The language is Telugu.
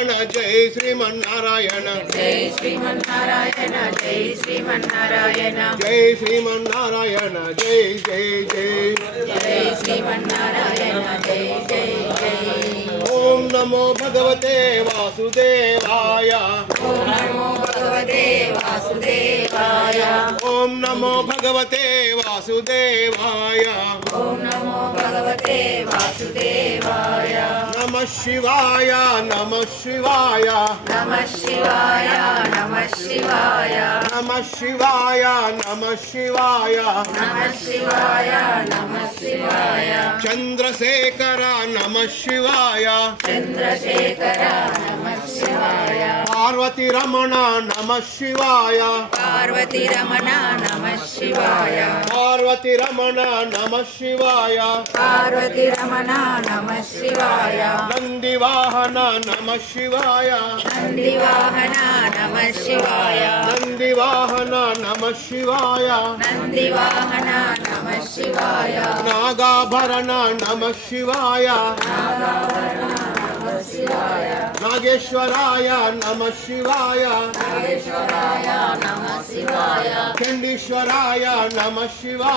శ్రీమన్నారాయణ జై శ్రీమన్నారాయణ. జై శ్రీమన్నారాయణ జై శ్రీమన్నారాయణ. జై శ్రీమన్నారాయణ జై జై జై. జై శ్రీమన్నారాయణ జై జై జై. ఓం నమో భగవతే వాసుదేవాయ. ఓం నమో భగవతే వాసుదేవాయ. ఓం నమో భగవతే వాసుదేవాయ. ఓం నమో భగవతే వాసుదేవాయ నమ శివాయ నమ శివాయ నమ శివాయ నమ శివాయ నమ శివాయ నమ శివాయ నమ శివాయ నమ శివాయ చంద్రశేఖర నమ శివాయ చంద్రశేఖర నమ శివాయ పార్వతి రమణ నమ శివాయ పార్వతి రమణ నమ శివాయ పార్వతి రమణ నమ శివాయ పార్వతి రమణ నమ శివాయ నంది వాహన నమ శివాయ నందివాహన నమ శివాయ నంది వాహన నమ శివాయ నందివాహన నమ శివాయ నాగాభరణ నమ శివాయ నాగేశ్వరాయ నమ శివాయ నమ శివాయ చండీశ్వరాయ నమ శివాయ